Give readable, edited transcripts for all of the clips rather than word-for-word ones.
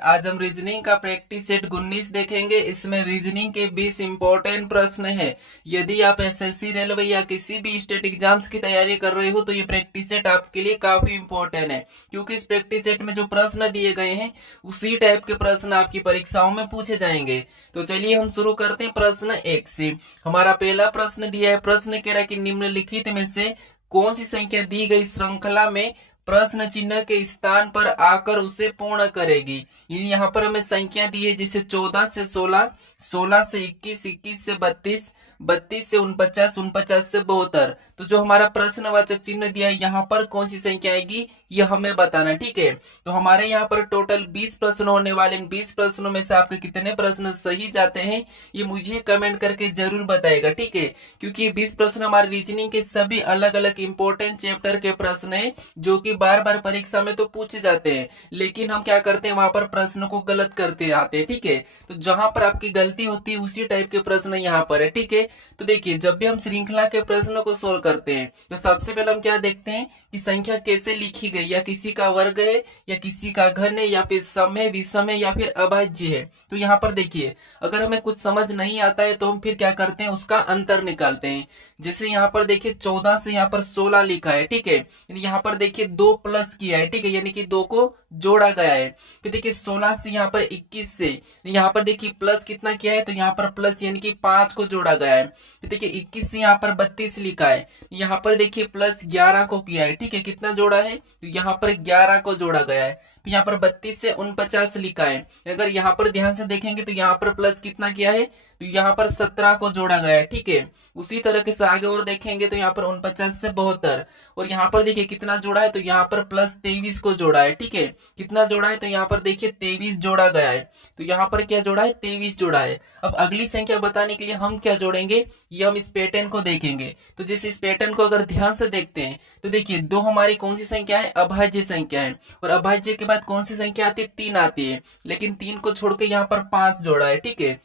आज हम रीजनिंग का प्रैक्टिस सेट 19 देखेंगे। इसमें रीजनिंग के 20 इंपॉर्टेंट प्रश्न है। यदि आप एसएससी, रेलवे या किसी भी स्टेट एग्जाम्स की तैयारी कर रहे हो तो ये प्रैक्टिस सेट आपके लिए काफी इंपॉर्टेंट है, क्योंकि इस प्रैक्टिस सेट में जो प्रश्न दिए गए हैं उसी टाइप के प्रश्न आपकी परीक्षाओं में पूछे जाएंगे। तो चलिए हम शुरू करते हैं प्रश्न 1 से। हमारा पहला प्रश्न दिया है। प्रश्न कह रहा है कि निम्नलिखित में से कौन सी संख्या दी गई श्रृंखला में प्रश्न चिन्ह के स्थान पर आकर उसे पूर्ण करेगी। यहाँ पर हमें संख्या दी है, जिसे 14 से 16, 16 से 21, 21 से 32, 32 से 49, 49 से 72। तो जो हमारा प्रश्नवाचक चिन्ह दिया है यहाँ पर कौन सी संख्या आएगी यह हमें बताना। ठीक है, तो हमारे यहाँ पर टोटल 20 प्रश्न होने वाले। इन 20 प्रश्नों में से आपके कितने प्रश्न सही जाते हैं ये मुझे कमेंट करके जरूर बताएगा। ठीक है, क्योंकि 20 प्रश्न हमारे रीजनिंग के सभी अलग अलग इंपॉर्टेंट चैप्टर के प्रश्न है, जो कि बार बार परीक्षा में तो पूछे जाते हैं, लेकिन हम क्या करते हैं, वहां पर प्रश्न को गलत करते आते हैं। ठीक है, तो जहां पर आपकी गलती होती है उसी टाइप के प्रश्न यहाँ पर है। ठीक है, तो देखिए, जब भी हम श्रृंखला के प्रश्नों को सोल्व करते हैं तो सबसे पहले हम क्या देखते हैं कि संख्या कैसे लिखी गई, या किसी का वर्ग है, या किसी का घन है, या फिर सम है, विषम है, या फिर अभाज्य है। तो यहाँ पर देखिए, अगर हमें कुछ समझ नहीं आता है तो हम फिर क्या करते हैं, उसका अंतर निकालते हैं। जैसे यहाँ पर देखिए 14 से यहाँ पर 16 लिखा है। ठीक है, यहाँ पर देखिए 2 प्लस किया है। ठीक है, यानी कि 2 को जोड़ा गया है। फिर देखिए 16 से यहाँ पर 21 से यहाँ पर देखिए प्लस कितना किया है, तो यहाँ पर प्लस यानी कि 5 को जोड़ा गया है। फिर देखिए 21 से यहाँ पर 32 लिखा है, यहाँ पर देखिए प्लस 11 को किया है। ठीक है, कितना जोड़ा है, तो यहाँ पर 11 को जोड़ा गया है। फिर यहाँ पर 32 से 49 लिखा है। अगर यहाँ पर ध्यान से देखेंगे तो यहाँ पर प्लस कितना किया है, तो यहाँ पर 17 को जोड़ा गया है। ठीक है, उसी तरह से आगे और देखेंगे तो यहाँ पर 49 से 72, और यहाँ पर देखिए कितना जोड़ा है, तो यहाँ पर प्लस 23 को जोड़ा है। ठीक है, कितना जोड़ा है, तो यहाँ पर देखिए 23 जोड़ा गया है। तो यहाँ पर क्या जोड़ा है, 23 जोड़ा है। अब अगली संख्या बताने के लिए हम क्या जोड़ेंगे, ये हम इस पैटर्न को देखेंगे। तो जिस इस पैटर्न को अगर ध्यान से देखते हैं तो देखिए 2 हमारी कौन सी संख्या है, अभाज्य संख्या है, और अभाज्य के बाद कौन सी संख्या आती है, 3 आती है, लेकिन 3 को छोड़ के यहाँ पर 5 जोड़ा है। ठीक है,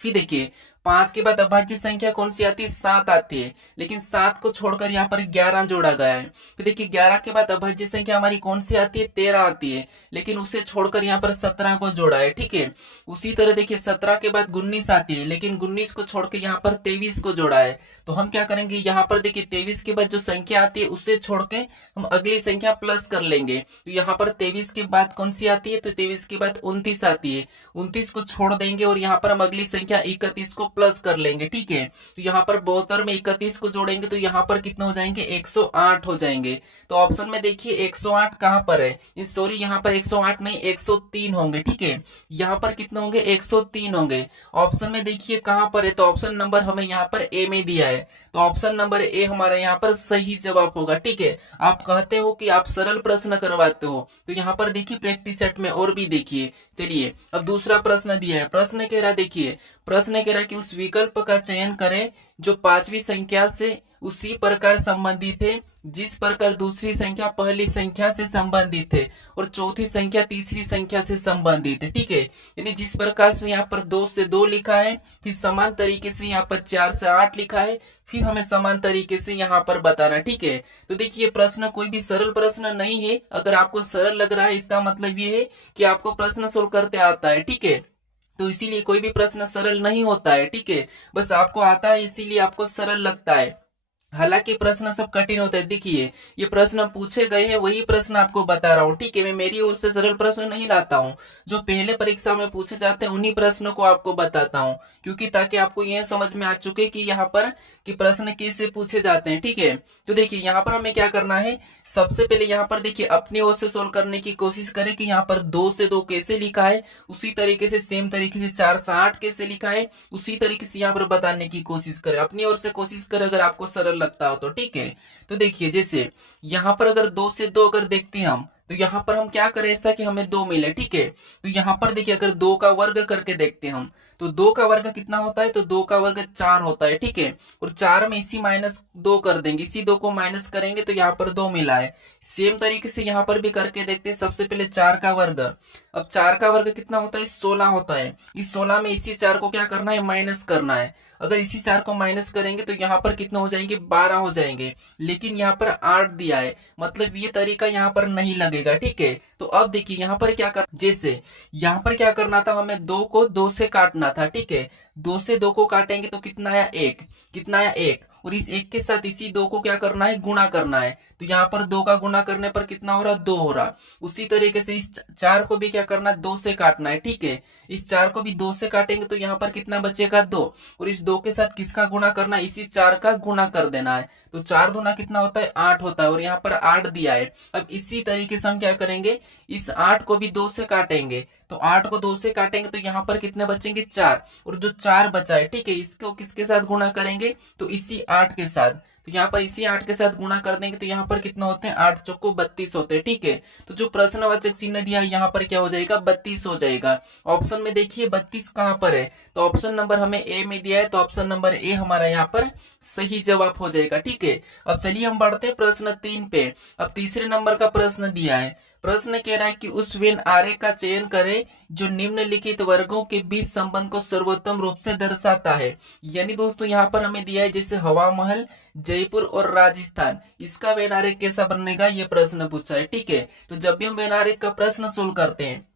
फिर देखिए 5 के बाद अभाज्य संख्या कौन सी आती है, 7 आती है, लेकिन 7 को छोड़कर यहाँ पर 11 जोड़ा गया है। फिर देखिए 11 के बाद अभाज्य संख्या हमारी कौन सी आती है, 13 आती है, लेकिन उसे छोड़कर यहाँ पर 17 को जोड़ा है। ठीक है, उसी तरह देखिए 17 के बाद 19 आती है, लेकिन 19 को छोड़ के यहाँ पर 23 को जोड़ा है। तो हम क्या करेंगे, यहाँ पर देखिए 23 के बाद जो संख्या आती है उससे छोड़ के हम अगली संख्या प्लस कर लेंगे। तो यहाँ पर 23 के बाद कौन सी आती है, तो 23 के बाद 29 आती है, 29 को छोड़ देंगे और यहाँ पर हम अगली संख्या 31 को प्लस कर लेंगे। ठीक है, तो यहाँ पर 72 में 31 को जोड़ेंगे तो यहाँ पर कितना हो जाएंगे, 108 हो जाएंगे। तो ऑप्शन में देखिए 108 कहाँ पर है, सॉरी यहाँ पर 108 नहीं 103 होंगे। ठीक है, यहाँ पर कितने होंगे, 103 होंगे। ऑप्शन में देखिए कहाँ पर है, तो ऑप्शन नंबर हमें यहाँ पर ए में दिया है, तो ऑप्शन नंबर ए हमारा यहाँ पर सही जवाब होगा। ठीक है, आप कहते हो कि आप सरल प्रश्न करवाते हो, तो यहाँ पर देखिए प्रैक्टिस सेट में और भी देखिए। चलिए अब दूसरा प्रश्न दिया है। प्रश्न कह रहा है, देखिए प्रश्न कह रहा है कि उस विकल्प का चयन करें जो 5वीं संख्या से उसी प्रकार संबंधित है जिस प्रकार दूसरी संख्या पहली संख्या से संबंधित है और चौथी संख्या तीसरी संख्या से संबंधित है। ठीक है, यानी जिस प्रकार से यहाँ पर 2 से 2 लिखा है, फिर समान तरीके से यहाँ पर 4 से 8 लिखा है, फिर हमें समान तरीके से यहाँ पर बताना। ठीक है, तो देखिए प्रश्न कोई भी सरल प्रश्न नहीं है। अगर आपको सरल लग रहा है इसका मतलब ये है कि आपको प्रश्न सोल्व करते आता है। ठीक है, तो इसीलिए कोई भी प्रश्न सरल नहीं होता है। ठीक है, बस आपको आता है इसीलिए आपको सरल लगता है, हालांकि प्रश्न सब कठिन होते हैं। देखिए ये प्रश्न पूछे गए हैं वही प्रश्न आपको बता रहा हूँ। ठीक है, मैं मेरी ओर से सरल प्रश्न नहीं लाता हूँ, जो पहले परीक्षा में पूछे जाते हैं उन्हीं प्रश्नों को आपको बताता हूँ, क्योंकि ताकि आपको यह समझ में आ चुके कि यहाँ पर कि प्रश्न कैसे पूछे जाते हैं। ठीक है, तो देखिए यहाँ पर हमें क्या करना है, सबसे पहले यहाँ पर देखिए अपनी ओर से सोल्व करने की कोशिश करें कि यहाँ पर 2 से 2 कैसे लिखा है, उसी तरीके से सेम तरीके से 4 से 8 कैसे लिखा है, उसी तरीके से यहाँ पर बताने की कोशिश करें। अपनी ओर से कोशिश करें अगर आपको सरल लगता हो तो। ठीक है, तो देखिए जैसे यहाँ पर अगर 2 से 2 अगर देखते हैं हम, तो यहाँ पर हम क्या करें ऐसा कि हमें 2 मिले। ठीक है, तो यहाँ पर देखिए अगर 2 का वर्ग करके देखते हैं हम, तो 2 का वर्ग कितना होता है, तो 2 का वर्ग 4 होता है। ठीक है, और 4 में इसी -2 कर देंगे, इसी 2 को माइनस करेंगे तो यहाँ पर 2 मिला है। सेम तरीके से यहाँ पर भी करके देखते हैं। सबसे पहले 4 का वर्ग, अब 4 का वर्ग कितना होता है, 16 होता है। इस 16 में इसी 4 को क्या करना है, माइनस करना है। अगर इसी 4 को माइनस करेंगे तो यहाँ पर कितना हो जाएंगे, 12 हो जाएंगे, लेकिन यहाँ पर 8 दिया है, मतलब ये तरीका यहाँ पर नहीं लगेगा। लगेगा। ठीक है, तो अब देखिए यहाँ पर क्या कर, जैसे यहाँ पर क्या करना था, हमें 2 को 2 से काटना था। ठीक है, 2 से 2 को काटेंगे तो कितना आया 1, कितना आया 1, और इस 1 के साथ इसी 2 को क्या करना है, गुणा करना है। तो यहाँ पर 2 का गुणा करने पर कितना हो रहा, 2 हो रहा। उसी तरीके से इस 4 को भी क्या करना है, 2 से काटना है। ठीक है, इस 4 को भी 2 से काटेंगे तो यहाँ पर कितना बचेगा, 2, और इस 2 के साथ किसका गुणा करना है, इसी 4 का गुणा कर देना है। तो 4 दूना कितना होता है, 8 होता है, और यहाँ पर 8 दिया है। अब इसी तरीके से हम क्या करेंगे, इस 8 को भी 2 से काटेंगे। तो 8 को 2 से काटेंगे तो यहाँ पर कितने बचेंगे, 4, और जो 4 बचा है, ठीक है, इसको किसके साथ गुणा करेंगे, तो इसी 8 के साथ। तो यहाँ पर इसी 8 के साथ गुणा कर देंगे तो यहाँ पर कितना होते हैं, 8 चौको 32 होते हैं। ठीक है, तो जो प्रश्नवाचक चिन्ह दिया है यहाँ पर क्या हो जाएगा, 32 हो जाएगा। ऑप्शन में देखिए 32 कहाँ पर है, तो ऑप्शन नंबर हमें ए में दिया है, तो ऑप्शन नंबर ए हमारा यहाँ पर सही जवाब हो जाएगा। ठीक है, अब चलिए हम बढ़ते हैं प्रश्न 3 पे। अब तीसरे नंबर का प्रश्न दिया है। प्रश्न कह रहा है कि उस वेन आरेख का चयन करें जो निम्नलिखित वर्गों के बीच संबंध को सर्वोत्तम रूप से दर्शाता है। यानी दोस्तों यहाँ पर हमें दिया है जैसे हवा महल, जयपुर और राजस्थान, इसका वेन आरेख कैसा बनेगा, ये प्रश्न पूछा है। ठीक है, तो जब भी हम वेन आरेख का प्रश्न सोल्व करते हैं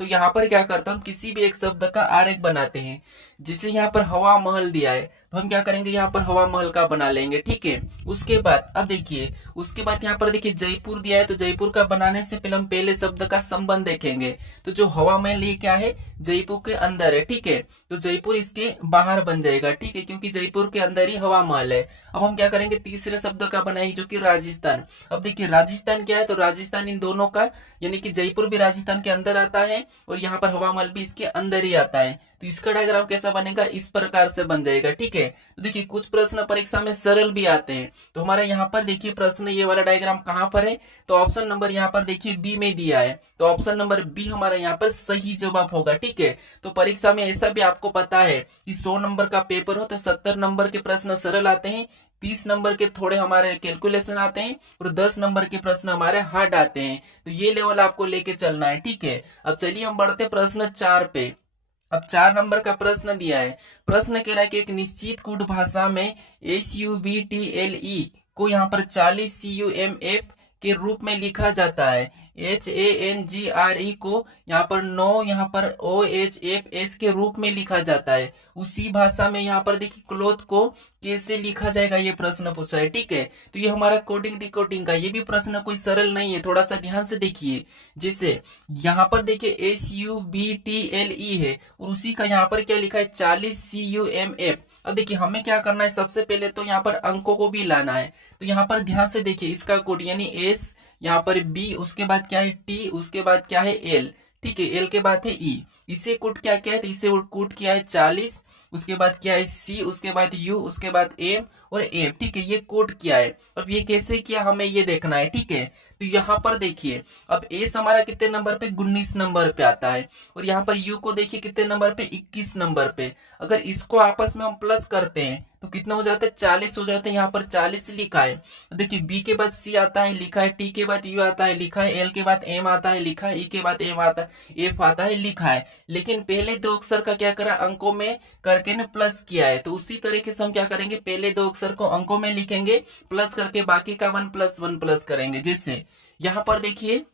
तो यहाँ पर क्या करते हैं, हम किसी भी एक शब्द का आरेख बनाते हैं। जिसे यहाँ पर हवा महल दिया है तो हम क्या करेंगे, यहाँ पर हवा महल का बना लेंगे। ठीक है, उसके बाद अब देखिए, उसके बाद यहाँ पर देखिए जयपुर दिया है, तो जयपुर का बनाने से पहले हम पहले शब्द का संबंध देखेंगे। तो जो हवा महल ये क्या है, जयपुर के अंदर है। ठीक है, तो जयपुर इसके बाहर बन जाएगा। ठीक है, क्योंकि जयपुर के अंदर ही हवा महल है। अब हम क्या करेंगे, तीसरे शब्द का बनाएंगे जो कि राजस्थान। अब देखिए राजस्थान क्या है, तो राजस्थान इन दोनों का, यानी कि जयपुर भी राजस्थान के अंदर आता है और यहाँ पर हवा महल भी इसके अंदर ही आता है। तो इसका डायग्राम कैसा बनेगा, इस प्रकार से बन जाएगा। ठीक है, तो देखिए कुछ प्रश्न परीक्षा में सरल भी आते हैं। तो हमारे यहाँ पर देखिए प्रश्न ये वाला डायग्राम कहाँ पर है, तो ऑप्शन नंबर यहाँ पर देखिए बी में दिया है। तो ऑप्शन नंबर बी हमारा यहाँ पर सही जवाब होगा। ठीक है, तो परीक्षा में ऐसा भी आपको पता है कि 100 नंबर का पेपर हो तो 70 नंबर के प्रश्न सरल आते हैं, 30 नंबर के थोड़े हमारे कैलकुलेशन आते हैं और 10 नंबर के प्रश्न हमारे हार्ड आते हैं। तो ये लेवल आपको लेके चलना है। ठीक है, अब चलिए हम बढ़ते प्रश्न 4 पे। अब 4 नंबर का प्रश्न दिया है। प्रश्न कह रहा है कि एक निश्चित कूट भाषा में SUBTLE को यहाँ पर 40 CUMF के रूप में लिखा जाता है। HANGRE को यहाँ पर 9 यहाँ पर OHFS के रूप में लिखा जाता है। उसी भाषा में यहाँ पर देखिए क्लोथ को कैसे लिखा जाएगा, ये प्रश्न पूछा है। ठीक है, तो ये हमारा कोडिंग डिकोडिंग का ये भी प्रश्न कोई सरल नहीं है, थोड़ा सा ध्यान से देखिए। जैसे यहाँ पर देखिए SUBTLE है और उसी का यहाँ पर क्या लिखा है, 40 CUMF। अब देखिए हमें क्या करना है, सबसे पहले तो यहाँ पर अंकों को भी लाना है। तो यहाँ पर ध्यान से देखिए, इसका कोड यानी S, यहाँ पर B, उसके बाद क्या है T, उसके बाद क्या है L। ठीक है, L के बाद है E। इसे कोड क्या क्या है, तो इसे कोड किया है 40, उसके बाद क्या है C, उसके बाद U, उसके बाद M और F। ठीक है, ये कोड किया है। अब ये कैसे किया हमें ये देखना है। ठीक है, तो यहाँ पर देखिए अब एस हमारा कितने नंबर पे, 19 नंबर पे आता है, और यहाँ पर यू को देखिए कितने नंबर पे, 21 नंबर पे। अगर इसको आपस में हम प्लस करते हैं तो कितना हो जाता है, 40 हो जाते हैं। यहाँ पर 40 लिखा है। देखिए बी के बाद सी आता है, लिखा है, टी के बाद यू आता है, लिखा है, एल के बाद एम आता है, लिखा है, ई के बाद एम आता है, एफ आता है, लिखा है। लेकिन पहले 2 अक्षर का क्या करा, अंकों में करके ने प्लस किया है। तो उसी तरीके से हम क्या करेंगे, पहले 2 अक्षर को अंकों में लिखेंगे, प्लस करके बाकी का 1 + 1 प्लस करेंगे। जैसे यहाँ पर देखिए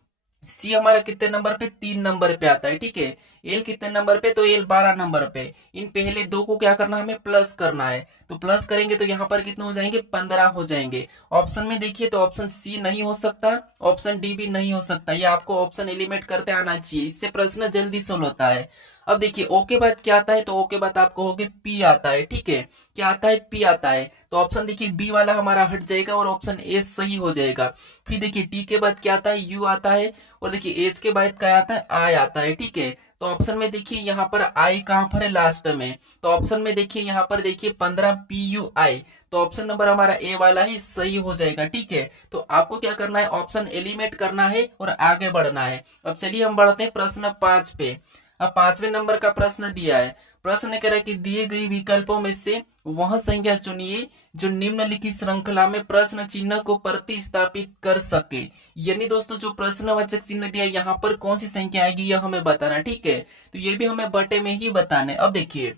सी हमारा कितने नंबर पे, 3 नंबर पे आता है। ठीक है, एल कितने नंबर पे, तो एल 12 नंबर पे। इन पहले 2 को क्या करना है, हमें प्लस करना है। तो प्लस करेंगे तो यहाँ पर कितने हो जाएंगे, 15 हो जाएंगे। ऑप्शन में देखिए तो ऑप्शन सी नहीं हो सकता, ऑप्शन डी भी नहीं हो सकता। ये आपको ऑप्शन एलिमिनेट करते आना चाहिए, इससे प्रश्न जल्दी सोल्व होता है। अब देखिए ओ के बाद क्या आता है, तो ओ के बाद आपको होगे पी आता है। ठीक है, क्या आता है, पी आता है। तो ऑप्शन देखिए बी वाला हमारा हट जाएगा और ऑप्शन ए सही हो जाएगा। फिर देखिए टी के बाद क्या आता है, यू आता है, और देखिए एच के बाद क्या आता है, आई आता है। ठीक है, तो ऑप्शन में देखिए यहाँ पर आई कहाँ पर है, लास्ट में। तो ऑप्शन में देखिए यहाँ पर देखिए 15 PUI, तो ऑप्शन नंबर हमारा ए वाला ही सही हो जाएगा। ठीक है, तो आपको क्या करना है, ऑप्शन एलिमिनेट करना है और आगे बढ़ना है। अब चलिए हम बढ़ते हैं प्रश्न 5 पे। अब 5वें नंबर का प्रश्न दिया है। प्रश्न कह रहा है कि दिए गए विकल्पों में से वह संख्या चुनिए जो निम्नलिखित श्रृंखला में प्रश्न चिन्ह को प्रतिस्थापित कर सके। यानी दोस्तों जो प्रश्नवाचक चिन्ह दिया यहाँ पर कौन सी संख्या आएगी यह हमें बताना। ठीक है, तो ये भी हमें बटे में ही बताना है। अब देखिए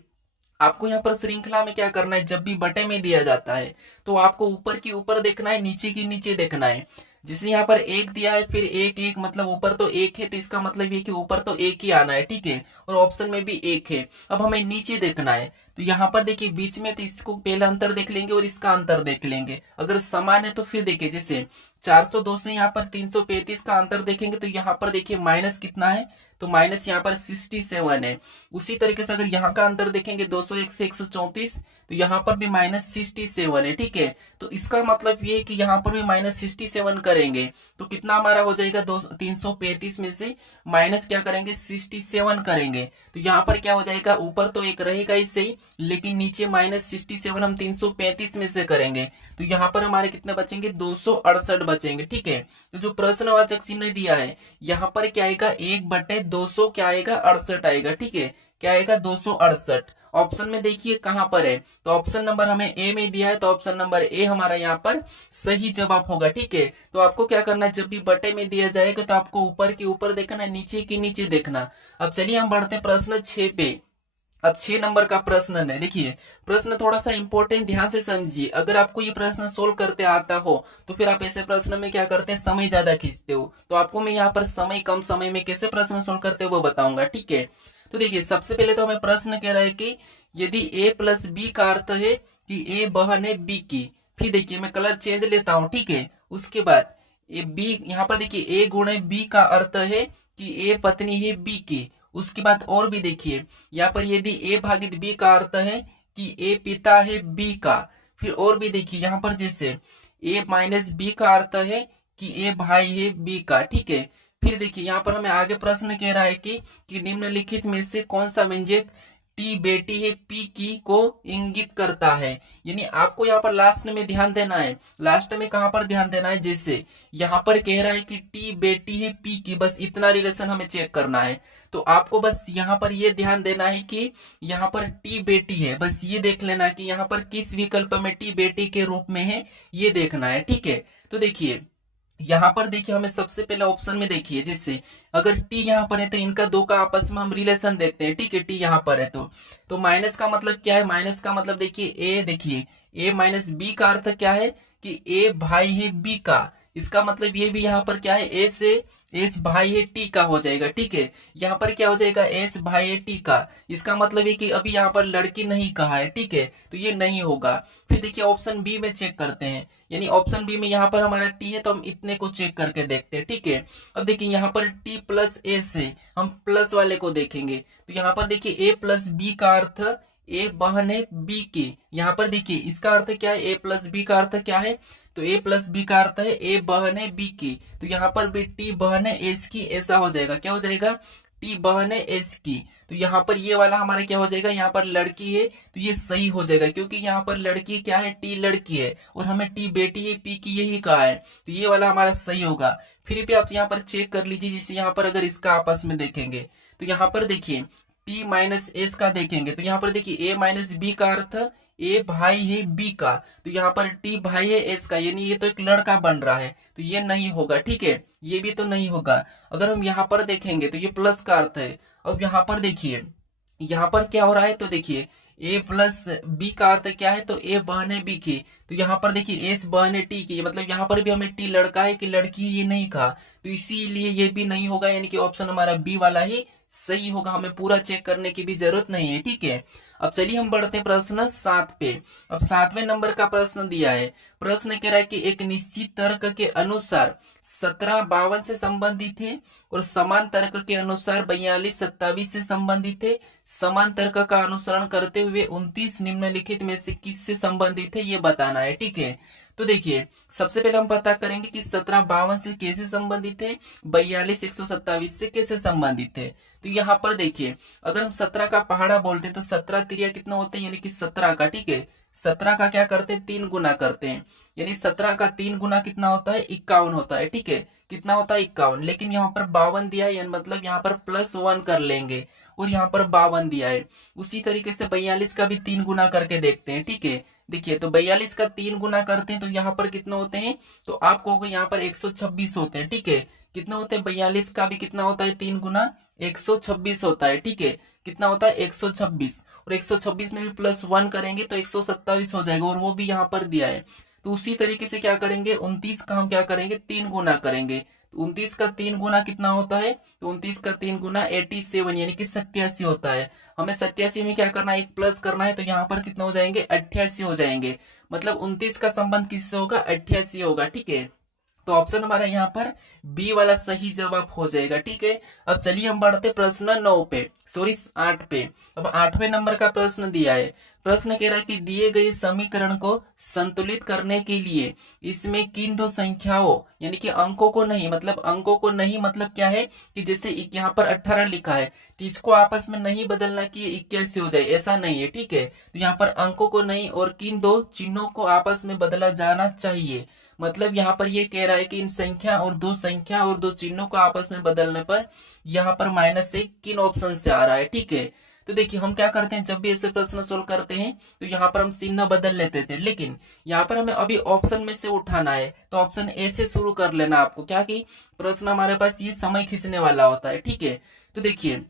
आपको यहाँ पर श्रृंखला में क्या करना है, जब भी बटे में दिया जाता है तो आपको ऊपर की ऊपर देखना है, नीचे की नीचे देखना है। जिसे यहाँ पर एक दिया है, फिर एक एक मतलब ऊपर तो एक है, तो इसका मतलब ये कि ऊपर तो एक ही आना है, ठीक है, और ऑप्शन में भी एक है। अब हमें नीचे देखना है, तो यहाँ पर देखिए बीच में, तो इसको पहला अंतर देख लेंगे और इसका अंतर देख लेंगे। अगर समान है तो फिर देखिए जैसे 402 से यहाँ पर 335 का अंतर देखेंगे, तो यहाँ पर देखिए माइनस कितना है, तो माइनस यहाँ पर 67 है। उसी तरीके से अगर यहाँ का अंतर देखेंगे 201 से 134, तो यहाँ पर भी माइनस 67 है, ठीक है। तो इसका मतलब ये है कि यहाँ पर भी माइनस 67 करेंगे तो कितना हमारा हो जाएगा, 335 में से माइनस क्या करेंगे, 67 करेंगे, तो यहाँ पर क्या हो जाएगा, ऊपर तो एक रहेगा इससे ही, लेकिन नीचे माइनस 67 हम 335 में से करेंगे, तो यहाँ पर हमारे कितने बचेंगे, 268 बचेंगे, ठीक है। तो जो प्रश्नवाचक चिन्ह दिया है यहाँ पर क्या आएगा, 1/200 क्या आएगा, 68 आएगा, ठीक है, क्या आएगा, 268। ऑप्शन में देखिए कहां पर है, तो ऑप्शन नंबर हमें ए में दिया है, तो ऑप्शन नंबर ए हमारा यहाँ पर सही जवाब होगा, ठीक है। तो आपको क्या करना है, जब भी बटे में दिया जाएगा तो आपको ऊपर के ऊपर देखना, नीचे के नीचे देखना। अब चलिए हम बढ़ते हैं प्रश्न 6 पे। अब 6 नंबर का प्रश्न है, देखिए प्रश्न थोड़ा सा इंपॉर्टेंट, ध्यान से समझिए। अगर आपको ये प्रश्न सोल्व करते आता हो तो फिर आप ऐसे प्रश्न में क्या करते हैं, समय ज्यादा खींचते हो, तो आपको मैं यहाँ पर समय कम समय में कैसे प्रश्न सोल्व करते हो वो बताऊंगा, ठीक है। तो देखिए सबसे पहले तो हमें प्रश्न कह रहा है कि यदि a प्लस बी का अर्थ है कि a बहन है b की, फिर देखिए मैं कलर चेंज लेता हूं, ठीक है। उसके बाद ए बी, यहाँ पर देखिए a गुणे b का अर्थ है कि a पत्नी है b की। उसके बाद और भी देखिए, यहाँ पर यदि a भागित b का अर्थ है कि a पिता है b का। फिर और भी देखिए यहाँ पर जैसे a माइनस b का अर्थ है कि a भाई है b का, ठीक है। फिर देखिए यहाँ पर हमें आगे प्रश्न कह रहा है कि निम्नलिखित में से कौन सा व्यंजक टी बेटी है पी की को इंगित करता है। यानी आपको यहाँ पर लास्ट में ध्यान देना है, लास्ट में कहां पर ध्यान देना है, जैसे यहाँ पर कह रहा है कि टी बेटी है पी की, बस इतना रिलेशन हमें चेक करना है। तो आपको बस यहाँ पर ये ध्यान देना है कि यहाँ पर टी बेटी है, बस ये देख लेना कि यहाँ पर किस विकल्प में टी बेटी के रूप में है, ये देखना है, ठीक है। तो देखिए यहाँ पर देखिए हमें सबसे पहले ऑप्शन में देखिए, जैसे अगर टी यहाँ पर है तो इनका दो का आपस में हम रिलेशन देखते हैं, ठीक है। टी यहाँ पर है तो माइनस का मतलब क्या है, माइनस का मतलब देखिए ए, देखिए ए माइनस बी का अर्थ क्या है कि ए भाई है बी का। इसका मतलब ये भी यहाँ पर क्या है, ए से एस भाई है टी का हो जाएगा, ठीक है। यहाँ पर क्या हो जाएगा, एस भाई है टी का। इसका मतलब है कि अभी यहाँ पर लड़की नहीं कहा है, ठीक है, तो ये नहीं होगा। फिर देखिए ऑप्शन बी में चेक करते हैं, यानी ऑप्शन बी में यहाँ पर हमारा टी है तो हम इतने को चेक करके देखते हैं, ठीक है। अब देखिए यहाँ पर टी प्लस ए से हम प्लस वाले को देखेंगे, तो यहाँ पर देखिए ए प्लस बी का अर्थ ए बहन है बी की। यहाँ पर देखिए इसका अर्थ क्या है, ए प्लस बी का अर्थ क्या है, तो ए प्लस बी का अर्थ है ए बहन है बी की। तो यहाँ पर भी टी बहन है एस की, ऐसा हो जाएगा, क्या हो जाएगा, टी बहन है एस की। तो यहाँ पर ये वाला हमारा क्या हो जाएगा, यहाँ पर लड़की है तो ये सही हो जाएगा, क्योंकि यहाँ पर लड़की क्या है, टी लड़की है, और हमें टी बेटी है पी की यही कहा है, तो ये वाला हमारा सही होगा। फिर भी आप यहाँ पर चेक कर लीजिए, जैसे यहाँ पर अगर इसका आपस में देखेंगे तो यहाँ पर देखिए टी माइनस एस का देखेंगे, तो यहाँ पर देखिए ए माइनस बी का अर्थ ए भाई है बी का, तो यहाँ पर टी भाई है एस का, यानी ये तो एक लड़का बन रहा है, तो ये नहीं होगा, ठीक है, ये भी तो नहीं होगा। अगर हम यहाँ पर देखेंगे तो ये प्लस का अर्थ है। अब यहाँ पर देखिए यहाँ पर क्या हो रहा है, तो देखिए ए प्लस बी का अर्थ क्या है, तो ए बहन है बी की। तो यहाँ पर देखिए एस बहन है टी की, मतलब यहाँ पर भी हमें टी लड़का है कि लड़की है ये नहीं कहा, तो इसीलिए ये भी नहीं होगा, यानी कि ऑप्शन हमारा बी वाला ही सही होगा। हमें पूरा चेक करने की भी जरूरत नहीं है, ठीक है। अब चलिए हम बढ़ते हैं प्रश्न 7 पे। अब 7वें नंबर का प्रश्न दिया है, प्रश्न कह रहा है कि एक निश्चित तर्क के अनुसार 17 52 से संबंधित है और समान तर्क के अनुसार 42 27 से संबंधित है। समान तर्क का अनुसरण करते हुए 29 निम्नलिखित में से किससे संबंधित है, ये बताना है, ठीक है। तो देखिए सबसे पहले हम पता करेंगे कि 17 52 से कैसे संबंधित है, 42 127 से कैसे संबंधित है। तो यहाँ पर देखिए अगर हम 17 का पहाड़ा बोलते हैं तो 17 तिरिया कितना होते हैं, यानी कि 17 का, ठीक है। 17 का क्या करते हैं, 3 गुना करते हैं, यानी 17 का 3 गुना कितना होता है, 51 होता है, ठीक है। कितना होता है, 51। लेकिन यहाँ पर 52 दिया है, यानी मतलब यहाँ पर +1 कर लेंगे, और यहाँ पर 52 दिया है। उसी तरीके से 42 का भी 3 गुना करके देखते हैं, ठीक है। देखिए तो 42 का 3 गुना करते हैं तो यहाँ पर कितना होते हैं, तो आपको यहाँ पर 126 होते हैं, ठीक है। कितना होते हैं, 42 का भी कितना होता है, 3 गुना 126 होता है, ठीक है। कितना होता है, 126, और 126 में भी +1 करेंगे तो 127 हो जाएगा, और वो भी यहाँ पर दिया है। तो उसी तरीके से क्या करेंगे, 29 का हम क्या करेंगे, 3 गुना करेंगे। तो 29 का 3 गुना कितना होता है, तो 29 का 3 गुना 87 यानी कि 87 होता है। हमें 87 में क्या करना है, एक प्लस करना है, तो यहाँ पर कितना हो जाएंगे, 88 हो जाएंगे। मतलब 29 का संबंध किससे होगा, 88 होगा। ठीक है, तो ऑप्शन हमारा यहाँ पर बी वाला सही जवाब हो जाएगा। ठीक है, अब चलिए हम बढ़ते प्रश्न 9 पे, सॉरी 8 पे। अब 8वें नंबर का प्रश्न दिया है। प्रश्न कह रहा है कि दिए गए समीकरण को संतुलित करने के लिए इसमें किन दो संख्याओं यानी कि अंकों को नहीं, मतलब अंकों को नहीं मतलब क्या है कि जैसे यहाँ पर 18 लिखा है तो इसको आपस में नहीं बदलना कि ये 81 हो जाए, ऐसा नहीं है। ठीक है, तो यहाँ पर अंकों को नहीं और किन दो चिन्हों को आपस में बदला जाना चाहिए। मतलब यहाँ पर ये कह रहा है कि इन संख्या और दो चिन्हों को आपस में बदलने पर यहाँ पर माइनस से किन ऑप्शन से आ रहा है। ठीक है, तो देखिए हम क्या करते हैं, जब भी ऐसे प्रश्न सोल्व करते हैं तो यहाँ पर हम चिन्ह बदल लेते थे, लेकिन यहाँ पर हमें अभी ऑप्शन में से उठाना है तो ऑप्शन ए से शुरू कर लेना आपको, क्या कि प्रश्न हमारे पास ये समय खींचने वाला होता है। ठीक है, तो देखिए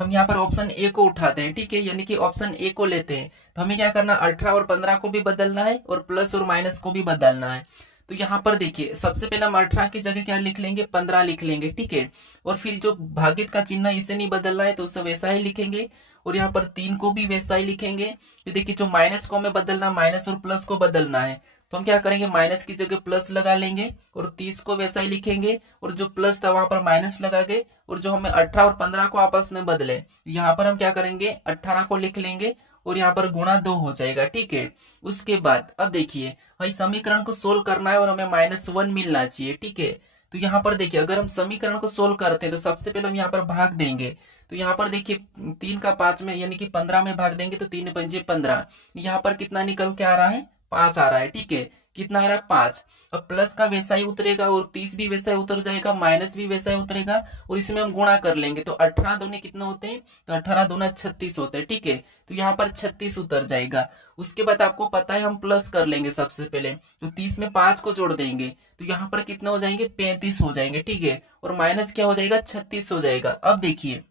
हम यहाँ पर ऑप्शन ए को उठाते हैं। ठीक है, यानी कि ऑप्शन ए को लेते हैं तो हमें क्या करना, 18 और 15 को भी बदलना है और प्लस और माइनस को भी बदलना है। तो यहाँ पर देखिए सबसे पहले हम 18 की जगह क्या लिख लेंगे, 15 लिख लेंगे। ठीक है, और फिर जो भागित का चिन्ह इसे नहीं बदलना है तो उसे वैसा ही लिखेंगे और यहाँ पर 3 को भी वैसा ही लिखेंगे। फिर देखिए जो माइनस को हमें बदलना, माइनस और प्लस को बदलना है तो हम क्या करेंगे, माइनस की जगह प्लस लगा लेंगे और 30 को वैसा ही लिखेंगे और जो प्लस था वहां पर माइनस लगा के, और जो हमें 18 और 15 को आपस में बदले यहाँ पर हम क्या करेंगे, 18 को लिख लेंगे और यहाँ पर गुणा 2 हो जाएगा। ठीक है, उसके बाद अब देखिए भाई समीकरण को सोल्व करना है और हमें -1 मिलना चाहिए। ठीक है, तो यहाँ पर देखिए अगर हम समीकरण को सोल्व करते हैं तो सबसे पहले हम यहाँ पर भाग देंगे। तो यहाँ पर देखिए 3 का 5 में यानी कि 15 में भाग देंगे तो 3 पंजे 15, यहाँ पर कितना निकल के आ रहा है, 5 आ रहा है। ठीक है, कितना आ रहा है, 5। अब प्लस का वैसा ही उतरेगा और 30 भी वैसा ही उतर जाएगा, माइनस भी वैसा ही उतरेगा और इसमें हम गुणा कर लेंगे तो 18 दूनी कितना होते हैं, तो 18 दूना 36 होते हैं। ठीक है, तो यहाँ पर 36 उतर जाएगा। उसके बाद आपको पता है हम प्लस कर लेंगे सबसे पहले, तो 30 में 5 को जोड़ देंगे तो यहाँ पर कितना हो जाएंगे, 35 हो जाएंगे। ठीक है, और माइनस क्या हो जाएगा, 36 हो जाएगा। अब देखिए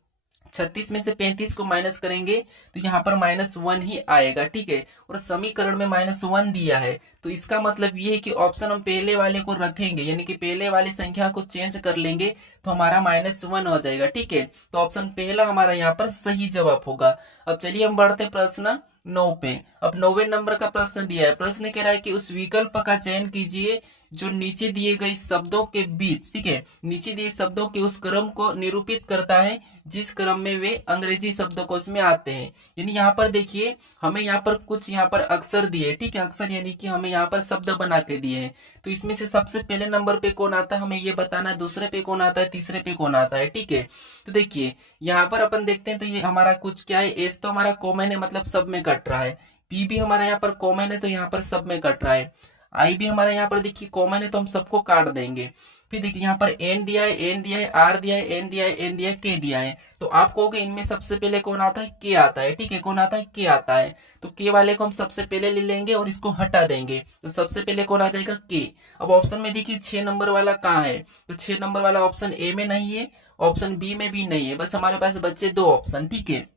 36 में से 35 को माइनस करेंगे तो यहाँ पर -1 ही आएगा। ठीक है, और समीकरण में -1 दिया है तो इसका मतलब ये है कि ऑप्शन हम पहले वाले को रखेंगे, यानी कि पहले वाली संख्या को चेंज कर लेंगे तो हमारा -1 हो जाएगा। ठीक है, तो ऑप्शन पहला हमारा यहाँ पर सही जवाब होगा। अब चलिए हम बढ़ते प्रश्न 9 पे। अब 9वें नंबर का प्रश्न दिया है। प्रश्न कह रहा है कि उस विकल्प का चयन कीजिए जो नीचे दिए गए शब्दों के बीच, ठीक है, नीचे दिए शब्दों के उस क्रम को निरूपित करता है जिस क्रम में वे अंग्रेजी शब्दकोश में आते हैं। यानी यहाँ पर देखिए हमें यहाँ पर कुछ यहाँ पर अक्षर दिए, ठीक है, अक्षर यानी कि हमें यहाँ पर शब्द बना के दिए हैं। तो इसमें से सबसे पहले नंबर पे कौन आता है हमें ये बताना है, दूसरे पे कौन आता है, तीसरे पे कौन आता है। ठीक है, तो देखिए यहाँ पर अपन देखते हैं तो ये हमारा कुछ क्या है, एस तो हमारा कॉमन है मतलब सब में कट रहा है, पी भी हमारा यहाँ पर कॉमन है तो यहाँ पर सब में कट रहा है, आई भी हमारा यहाँ पर देखिए कॉमन है तो हम सबको काट देंगे। फिर देखिए यहाँ पर एन दिया है, एन दिया है, आर दिया है, एन दिया है, एन दिया है, के दिया है। तो आप कहोगे इनमें सबसे पहले कौन आता है, के आता है। ठीक है, कौन आता है, के आता है। तो के वाले को हम सबसे पहले ले लेंगे और इसको हटा देंगे तो सबसे पहले कौन आ जाएगा, के। अब ऑप्शन में देखिए 6 नंबर वाला कहाँ है, तो 6 नंबर वाला ऑप्शन ए में नहीं है, ऑप्शन बी में भी नहीं है, बस हमारे पास बचे 2 ऑप्शन। ठीक है,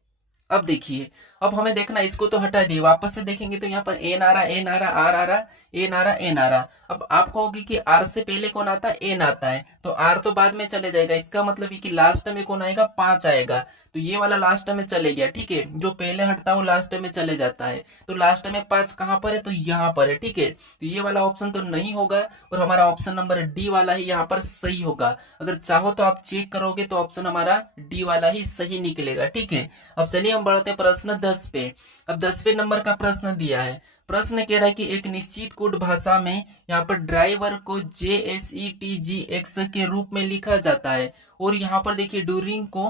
अब देखिए अब हमें देखना, इसको तो हटा दिए, वापस से देखेंगे तो यहाँ पर एन आ रहा, एन आ रहा, आर आ रहा, एन आ रहा, एन आ रहा। अब आप कहोगे कि आर से पहले कौन आता है, एन आता है, तो आर तो बाद में चले जाएगा, इसका मतलब है कि लास्ट में कौन आएगा, 5 आएगा। तो ये वाला लास्ट में चले गया। ठीक है, जो पहले हटता है वो लास्ट में चले जाता है, तो लास्ट में 5 कहाँ पर है, तो यहाँ पर है। ठीक है, तो ये वाला ऑप्शन तो नहीं होगा और हमारा ऑप्शन नंबर डी वाला ही यहाँ पर सही होगा। अगर चाहो तो आप चेक करोगे तो ऑप्शन हमारा डी वाला ही सही निकलेगा। ठीक है, अब चलिए हम बढ़ते हैं प्रश्न 10 पे। अब 10वें नंबर का प्रश्न दिया है। प्रश्न कह रहा है कि एक निश्चित कोड भाषा में यहाँ पर ड्राइवर को JSETGX के रूप में लिखा जाता है और यहाँ पर देखिए ड्यूरिंग को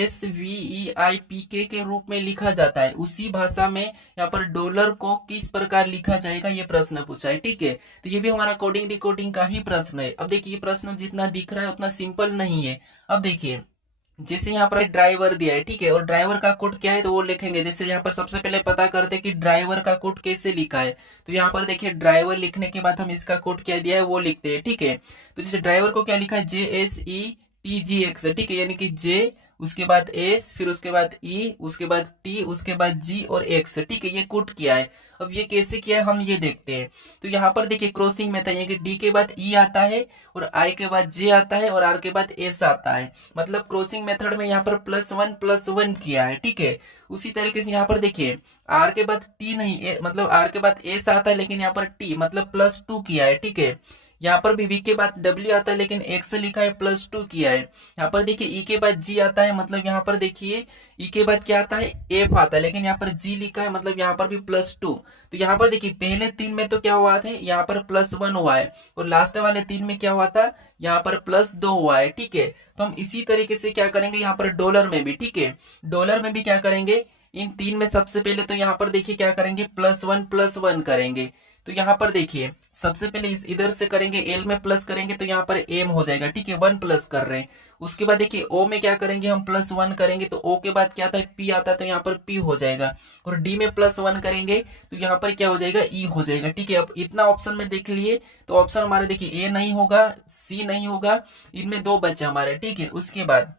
SVEIPK के रूप में लिखा जाता है। उसी भाषा में यहाँ पर डॉलर को किस प्रकार लिखा जाएगा, ये प्रश्न पूछा है। ठीक है, तो ये भी हमारा कोडिंग डिकोडिंग का ही प्रश्न है। अब देखिए प्रश्न जितना दिख रहा है उतना सिंपल नहीं है। अब देखिए जैसे यहाँ पर ड्राइवर दिया है, ठीक है, और ड्राइवर का कोड क्या है तो वो लिखेंगे। जैसे यहाँ पर सबसे पहले पता करते हैं कि ड्राइवर का कोड कैसे लिखा है, तो यहाँ पर देखिए ड्राइवर लिखने के बाद हम इसका कोड क्या दिया है वो लिखते हैं। ठीक है, तो जैसे ड्राइवर को क्या लिखा है, JSETGX, ठीक है, यानी कि जे उसके बाद एस, फिर उसके बाद ई, उसके बाद टी, उसके बाद जी और एक्स। ठीक है, ये कुट किया है। अब ये कैसे किया है हम ये देखते हैं। तो यहाँ पर देखिए क्रॉसिंग मेथड है कि डी के बाद ई आता है और आई के बाद जे आता है और आर के बाद एस आता है। मतलब क्रॉसिंग मेथड में यहाँ पर प्लस वन किया है। ठीक है, उसी तरीके से यहाँ पर देखिए आर के बाद टी नहीं, मतलब आर के बाद एस आता है लेकिन यहाँ पर टी मतलब +2 किया है। ठीक है, यहाँ पर भी वी के बाद डब्ल्यू आता है लेकिन एक्स लिखा है +2 किया है। यहाँ पर देखिए ई के बाद जी आता है, मतलब यहाँ पर देखिए ई के बाद क्या आता है एफ आता है, लेकिन यहाँ पर जी लिखा है मतलब यहाँ पर भी +2। तो यहाँ पर देखिए पहले 3 में तो क्या हुआ था, यहाँ पर +1 हुआ है और लास्ट वाले 3 में क्या हुआ था, यहाँ पर +2 हुआ है। ठीक है, तो हम इसी तरीके से क्या करेंगे यहाँ पर डॉलर में भी। ठीक है, डॉलर में भी क्या करेंगे, इन 3 में सबसे पहले तो यहाँ पर देखिए क्या करेंगे +1 करेंगे। तो यहाँ पर देखिए सबसे पहले इस इधर से करेंगे, एल में प्लस करेंगे तो यहाँ पर एम हो जाएगा। ठीक है, 1 प्लस कर रहे हैं। उसके बाद देखिए ओ में क्या करेंगे हम +1 करेंगे तो ओ के बाद क्या आता है पी आता है तो यहाँ पर पी हो जाएगा। और डी में +1 करेंगे तो यहाँ पर क्या हो जाएगा ई हो जाएगा। ठीक है, अब इतना ऑप्शन में देख लिए तो ऑप्शन हमारे देखिए ए नहीं होगा, सी नहीं होगा, इनमें 2 बचे हमारे। ठीक है, उसके बाद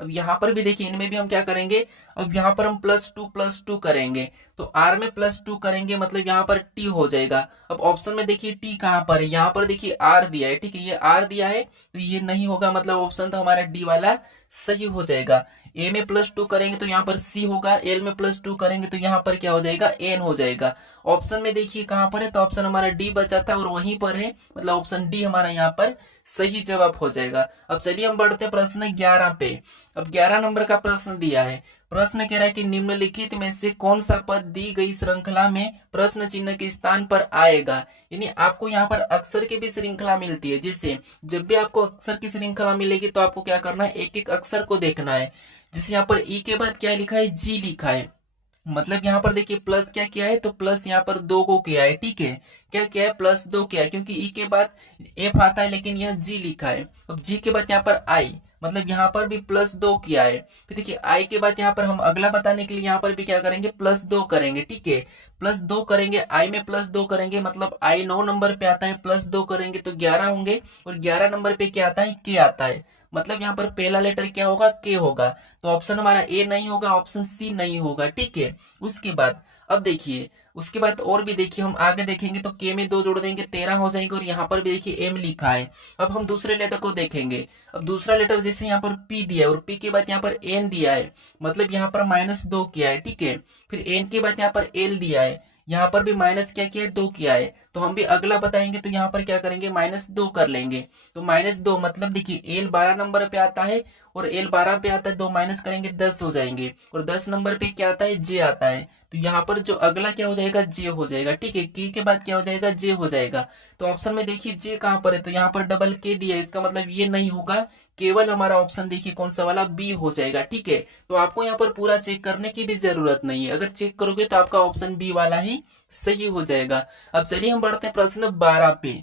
अब यहाँ पर भी देखिए इनमें भी हम क्या करेंगे, अब यहाँ पर हम +2 करेंगे तो आर में +2 करेंगे मतलब यहाँ पर टी हो जाएगा। अब ऑप्शन में देखिए टी कहाँ पर है, यहाँ पर देखिए आर दिया है। ठीक है, ये आर दिया है तो ये नहीं होगा, मतलब ऑप्शन तो हमारा डी वाला सही हो जाएगा। ए में +2 करेंगे तो यहाँ पर सी होगा, एल में +2 करेंगे तो यहाँ पर क्या हो जाएगा एन हो जाएगा। ऑप्शन में देखिए कहाँ पर है, तो ऑप्शन हमारा डी बचा था और वहीं पर है, मतलब ऑप्शन डी हमारा यहाँ पर सही जवाब हो जाएगा। अब चलिए हम बढ़ते हैं प्रश्न 11 पे। अब 11 नंबर का प्रश्न दिया है। प्रश्न कह रहा है कि निम्नलिखित में से कौन सा पद दी गई श्रृंखला में प्रश्न चिन्ह के स्थान पर आएगा। यानी आपको यहाँ पर अक्षर की भी श्रृंखला मिलती है, जिससे जब भी आपको अक्षर की श्रृंखला मिलेगी तो आपको क्या करना है, एक एक अक्षर को देखना है। जैसे यहाँ पर ई के बाद क्या लिखा है, जी लिखा है, मतलब यहाँ पर देखिए प्लस क्या किया है, तो प्लस यहाँ पर 2 को किया है। ठीक है, क्या किया है +2 किया है, क्योंकि ई के बाद एफ आता है लेकिन यहाँ जी लिखा है। अब जी के बाद यहाँ पर आई, मतलब यहाँ पर भी +2 किया है। फिर देखिए आई के बाद यहाँ पर हम अगला बताने के लिए यहाँ पर भी क्या करेंगे +2 करेंगे। ठीक है, +2 करेंगे, आई में +2 करेंगे, मतलब आई 9 नंबर पे आता है, +2 करेंगे तो 11 होंगे और 11 नंबर पे क्या आता है के आता है, मतलब यहाँ पर पहला लेटर क्या होगा के होगा। तो ऑप्शन हमारा ए नहीं होगा, ऑप्शन सी नहीं होगा। ठीक है, उसके बाद अब देखिए उसके बाद और भी देखिए हम आगे देखेंगे तो के में 2 जोड़ देंगे 13 हो जाएंगे और यहाँ पर भी देखिए एम लिखा है। अब हम दूसरे लेटर को देखेंगे। अब दूसरा लेटर जैसे यहाँ पर पी दिया है और पी के बाद यहाँ पर एन दिया है, मतलब यहाँ पर -2 किया है। ठीक है, फिर एन के बाद यहाँ पर एल दिया है, यहाँ पर भी माइनस क्या किया है 2 किया है। तो हम भी अगला बताएंगे तो यहाँ पर क्या करेंगे -2 कर लेंगे। तो -2 मतलब देखिए एल 12 नंबर पे आता है और एल 12 पे आता है, 2 माइनस करेंगे 10 हो जाएंगे और 10 नंबर पे क्या आता है जे आता है। तो यहाँ पर जो अगला क्या हो जाएगा जे हो जाएगा। ठीक है, के बाद क्या हो जाएगा जे हो जाएगा। तो ऑप्शन में देखिए जे कहाँ पर है, तो यहाँ पर डबल के दिया है, इसका मतलब ये नहीं होगा, केवल हमारा ऑप्शन देखिए कौन सा वाला बी हो जाएगा। ठीक है, तो आपको यहाँ पर पूरा चेक करने की भी जरूरत नहीं है, अगर चेक करोगे तो आपका ऑप्शन बी वाला ही सही हो जाएगा। अब चलिए हम बढ़ते हैं प्रश्न 12 पे।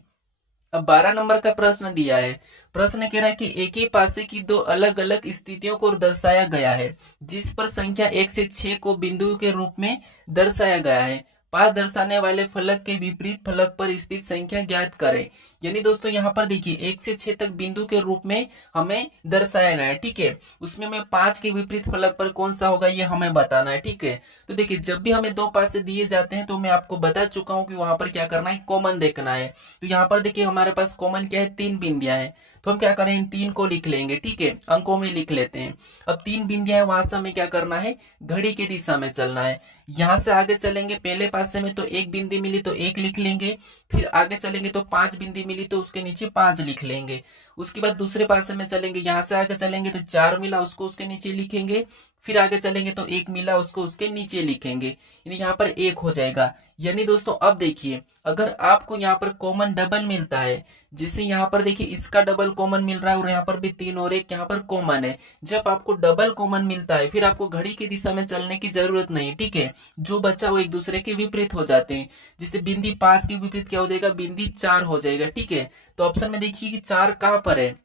अब 12 नंबर का प्रश्न दिया है। प्रश्न कह रहा है कि एक ही पासे की 2 अलग अलग स्थितियों को दर्शाया गया है, जिस पर संख्या 1 से 6 को बिंदु के रूप में दर्शाया गया है। पास दर्शाने वाले फलक के विपरीत फलक पर स्थित संख्या ज्ञात करें। यानी दोस्तों यहाँ पर देखिए 1 से 6 तक बिंदु के रूप में हमें दर्शाया गया है। ठीक है, उसमें हमें 5 के विपरीत फलक पर कौन सा होगा ये हमें बताना है। ठीक है, तो देखिए जब भी हमें 2 पासे दिए जाते हैं तो मैं आपको बता चुका हूँ कि वहां पर क्या करना है, कॉमन देखना है। तो यहाँ पर देखिए हमारे पास कॉमन क्या है, 3 बिंदियां हैं, तो हम क्या करें इन 3 को लिख लेंगे। ठीक है, अंकों में लिख लेते हैं। अब 3 बिंदियां है, वहां से हमें क्या करना है, घड़ी की दिशा में चलना है। यहाँ से आगे चलेंगे, पहले पासे में तो 1 बिंदी मिली तो 1 लिख लेंगे, फिर आगे चलेंगे तो 5 बिंदी मिली तो उसके नीचे 5 लिख लेंगे। उसके बाद दूसरे पासे में चलेंगे, यहाँ से आगे चलेंगे तो 4 मिला उसको उसके नीचे लिखेंगे, फिर आगे चलेंगे तो 1 मिला उसको उसके नीचे लिखेंगे, यानी यहाँ पर 1 हो जाएगा। यानी दोस्तों अब देखिए अगर आपको यहाँ पर कॉमन डबल मिलता है, जिसे यहाँ पर देखिए इसका डबल कॉमन मिल रहा है और यहाँ पर भी 3 और 1 यहाँ पर कॉमन है। जब आपको डबल कॉमन मिलता है फिर आपको घड़ी की दिशा में चलने की जरूरत नहीं। ठीक है, जो बच्चा वो एक दूसरे के विपरीत हो जाते हैं। जिससे बिंदी 5 के विपरीत क्या हो जाएगा, बिंदी 4 हो जाएगा। ठीक है, तो ऑप्शन में देखिए कि 4 कहाँ पर है,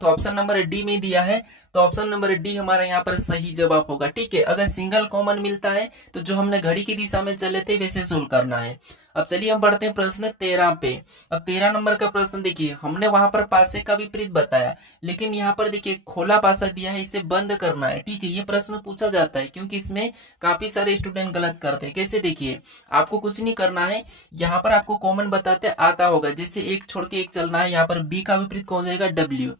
तो ऑप्शन नंबर डी में दिया है, तो ऑप्शन नंबर डी हमारा यहाँ पर सही जवाब होगा। ठीक है, अगर सिंगल कॉमन मिलता है तो जो हमने घड़ी की दिशा में चले थे वैसे सोल्व करना है। अब चलिए हम बढ़ते हैं प्रश्न 13 पे। अब 13 नंबर का प्रश्न देखिए, हमने वहां पर पासे का विपरीत बताया, लेकिन यहाँ पर देखिए खोला पासा दिया है, इसे बंद करना है। ठीक है, ये प्रश्न पूछा जाता है क्योंकि इसमें काफी सारे स्टूडेंट गलत करते हैं। कैसे, देखिए आपको कुछ नहीं करना है, यहाँ पर आपको कॉमन बताते आता होगा, जैसे एक छोड़ के एक चलना है। यहाँ पर बी का विपरीत कौन हो जाएगा, डब्ल्यू।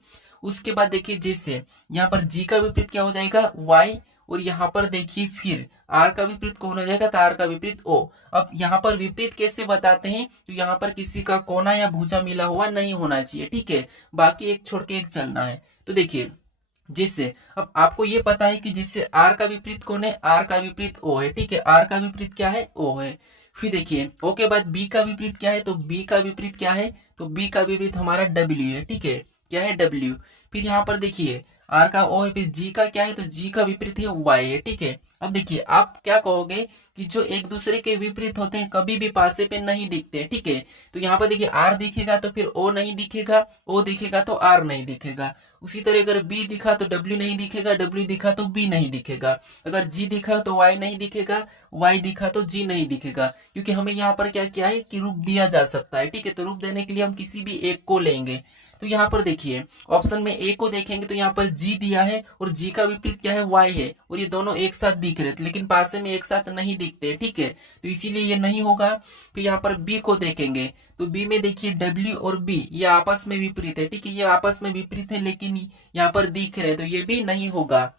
उसके बाद देखिए जैसे यहाँ पर जी का विपरीत क्या हो जाएगा, वाई। और यहाँ पर देखिए फिर आर का विपरीत कौन हो जाएगा, तो आर का विपरीत ओ। अब यहाँ पर विपरीत कैसे बताते हैं, तो यहाँ पर किसी का कोना या भुजा मिला हुआ नहीं होना चाहिए। ठीक है, बाकी एक छोड़ के एक चलना है। तो देखिए जिससे अब आपको ये पता है कि जिससे आर का विपरीत कौन है, आर का विपरीत ओ है। ठीक है, आर का विपरीत क्या है, ओ है। फिर देखिए ओ के बाद बी का विपरीत क्या है, तो बी का विपरीत क्या है, तो बी का विपरीत हमारा डब्ल्यू है। ठीक है, क्या है, डब्ल्यू। फिर यहाँ पर देखिए आर का ओ है, फिर जी का क्या है, तो जी का विपरीत है वाई है। ठीक है, अब देखिए आप क्या कहोगे कि जो एक दूसरे के विपरीत होते हैं कभी भी पासे पे नहीं दिखते। ठीक है, तो यहाँ पर देखिए आर दिखेगा तो फिर ओ नहीं दिखेगा, ओ दिखेगा तो आर नहीं दिखेगा। उसी तरह अगर बी दिखा तो डब्ल्यू नहीं दिखेगा, डब्ल्यू दिखा तो बी नहीं दिखेगा। अगर जी दिखा तो वाई नहीं दिखेगा, वाई दिखा तो जी नहीं दिखेगा। क्योंकि हमें यहाँ पर क्या किया है कि रूप दिया जा सकता है। ठीक है, तो रूप देने के लिए हम किसी भी एक को लेंगे। तो यहाँ पर देखिए ऑप्शन में ए को देखेंगे तो यहाँ पर जी दिया है और जी का विपरीत क्या है, वाई है। और ये दोनों एक साथ दिख रहे थे लेकिन पासे में एक साथ नहीं दिखते। ठीक है, तो इसीलिए ये नहीं होगा। फिर यहाँ पर बी को देखेंगे तो बी में देखिए डब्ल्यू और बी ये आपस में विपरीत है। ठीक है, ये आपस में विपरीत है लेकिन यहाँ पर दिख रहे हैं, तो ये भी नहीं होगा।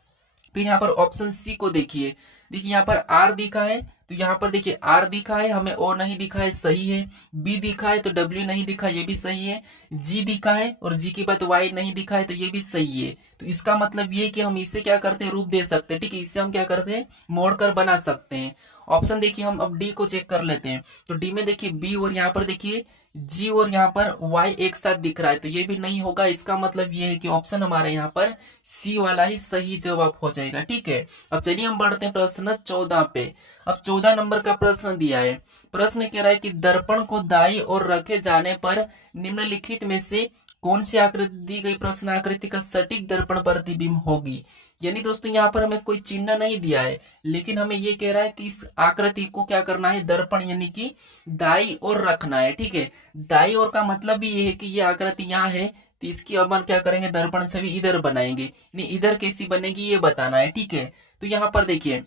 फिर यहाँ पर ऑप्शन सी को देखिए, देखिए यहाँ पर आर दिखा है तो यहाँ पर देखिए आर दिखा है, हमें ओ नहीं दिखा है, सही है। बी दिखा है तो डब्ल्यू नहीं दिखा, ये भी सही है। जी दिखा है और जी के बाद वाई नहीं दिखा है, तो ये भी सही है। तो इसका मतलब ये है कि हम इसे क्या करते हैं, रूप दे सकते हैं। ठीक है, इससे हम क्या करते हैं, मोड़ कर बना सकते हैं। ऑप्शन देखिए हम अब डी को चेक कर लेते हैं। तो डी में देखिए बी और यहाँ पर देखिए जी और यहाँ पर y एक साथ दिख रहा है, तो ये भी नहीं होगा। इसका मतलब ये है कि ऑप्शन हमारे यहाँ पर सी वाला ही सही जवाब हो जाएगा। ठीक है, अब चलिए हम बढ़ते हैं प्रश्न 14 पे। अब 14 नंबर का प्रश्न दिया है। प्रश्न कह रहा है कि दर्पण को दाईं ओर रखे जाने पर निम्नलिखित में से कौन सी आकृति दी गई प्रश्न आकृति का सटीक दर्पण प्रतिबिंब होगी। यानी दोस्तों यहाँ पर हमें कोई चिन्ह नहीं दिया है, लेकिन हमें ये कह रहा है कि इस आकृति को क्या करना है, दर्पण यानी कि दाईं ओर रखना है। ठीक है, दाईं ओर का मतलब भी ये है कि ये आकृति यहाँ है तो इसकी अपन क्या करेंगे, दर्पण छवि इधर बनाएंगे, यानी इधर कैसी बनेगी ये बताना है। ठीक है, तो यहाँ पर देखिए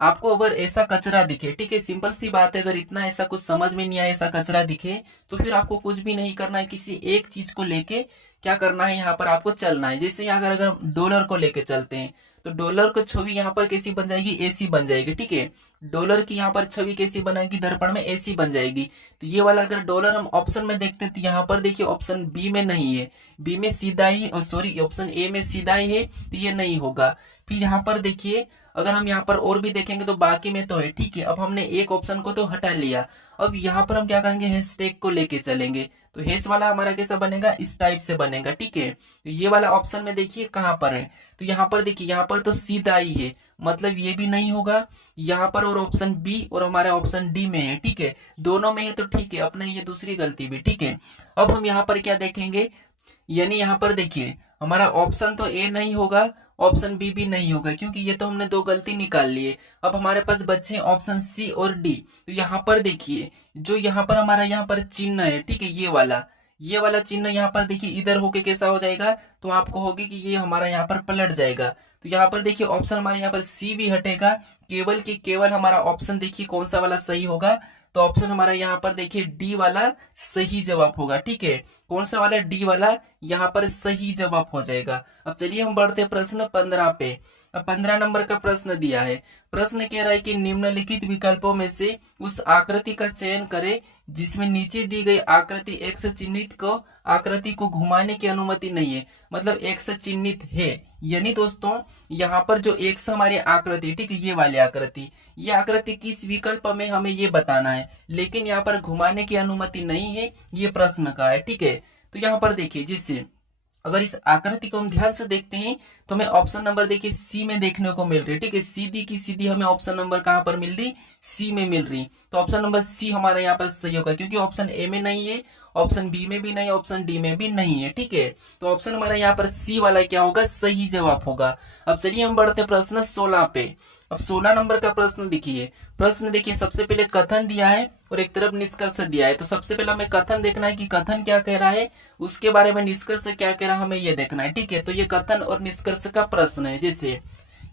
आपको अगर ऐसा कचरा दिखे, ठीक है, सिंपल सी बात है, अगर इतना ऐसा कुछ समझ में नहीं आए, ऐसा कचरा दिखे तो फिर आपको कुछ भी नहीं करना है, किसी एक चीज को लेके क्या करना है, यहाँ पर आपको चलना है। जैसे यहाँ अगर हम डॉलर को लेके चलते हैं तो डॉलर की छवि यहाँ पर कैसी बन जाएगी, ऐसी बन जाएगी। ठीक है, डॉलर की यहाँ पर छवि कैसी बनाएगी, दर्पण में ऐसी बन जाएगी। तो ये वाला अगर डॉलर हम ऑप्शन में देखते हैं तो यहाँ पर देखिए ऑप्शन बी में नहीं है, बी में सीधा ही, और सॉरी ऑप्शन ए में सीधा ही है, तो ये नहीं होगा। फिर यहाँ पर देखिए अगर हम यहाँ पर और भी देखेंगे तो बाकी में तो है। ठीक है, अब हमने एक ऑप्शन को तो हटा लिया, अब यहाँ पर हम क्या करेंगे, हैशटैग को लेके चलेंगे। तो हैश वाला हमारा कैसा बनेगा, इस टाइप से बनेगा। ठीक है, तो ये वाला ऑप्शन में देखिए कहाँ पर है, तो यहाँ पर देखिए यहाँ पर तो सीधा ही है, मतलब ये भी नहीं होगा यहाँ पर, और ऑप्शन बी और हमारा ऑप्शन डी में है। ठीक है, दोनों में है तो ठीक है, अपने ये दूसरी गलती भी। ठीक है, अब हम यहाँ पर क्या देखेंगे, यानी यहाँ पर देखिए हमारा ऑप्शन तो ए नहीं होगा, ऑप्शन बी भी नहीं होगा, क्योंकि ये तो हमने दो गलती निकाल लिए। अब हमारे पास बचे ऑप्शन सी और डी। तो यहाँ पर देखिए जो यहाँ पर हमारा यहाँ पर चिन्ह है, ठीक है, ये वाला चिन्ह यहाँ पर देखिए इधर होके कैसा हो जाएगा, तो आपको होगी कि ये हमारा यहाँ पर पलट जाएगा। तो यहाँ पर देखिए ऑप्शन हमारे यहाँ पर सी भी हटेगा, केवल की केवल हमारा ऑप्शन देखिए कौन सा वाला सही होगा, तो ऑप्शन हमारा यहाँ पर देखिए डी वाला सही जवाब होगा। ठीक है, कौन सा वाला, डी वाला यहाँ पर सही जवाब हो जाएगा। अब चलिए हम बढ़ते हैं प्रश्न 15 पे। अब 15 नंबर का प्रश्न दिया है। प्रश्न कह रहा है कि निम्नलिखित विकल्पों में से उस आकृति का चयन करें जिसमें नीचे दी गई आकृति एक्स चिन्हित को आकृति को घुमाने की अनुमति नहीं है, मतलब एक्स चिन्हित है। यानी दोस्तों यहाँ पर जो एक्स हमारी आकृति, ठीक है, ये वाली आकृति, ये आकृति किस विकल्प में हमें ये बताना है, लेकिन यहाँ पर घुमाने की अनुमति नहीं है, ये प्रश्न का है। ठीक है, तो यहाँ पर देखिए जिससे अगर इस आकृति को हम ध्यान से देखते हैं तो हमें ऑप्शन नंबर देखिए सी में देखने को मिल रही है। ठीक है, सीधी की सीधी हमें ऑप्शन नंबर कहां पर मिल रही, सी में मिल रही। तो ऑप्शन नंबर सी हमारा यहाँ पर सही होगा, क्योंकि ऑप्शन ए में नहीं है, ऑप्शन बी में भी नहीं, ऑप्शन डी में भी नहीं है। ठीक है, तो ऑप्शन हमारा यहाँ पर सी वाला क्या होगा, सही जवाब होगा। अब चलिए हम बढ़ते प्रश्न 16 पे। अब 16 नंबर का प्रश्न देखिए। प्रश्न देखिए, सबसे पहले कथन दिया है और एक तरफ निष्कर्ष दिया है। तो सबसे पहले हमें कथन देखना है कि कथन क्या कह रहा है, उसके बारे में निष्कर्ष क्या कह रहा है, हमें ये देखना है। ठीक है, तो ये कथन और निष्कर्ष का प्रश्न है। जैसे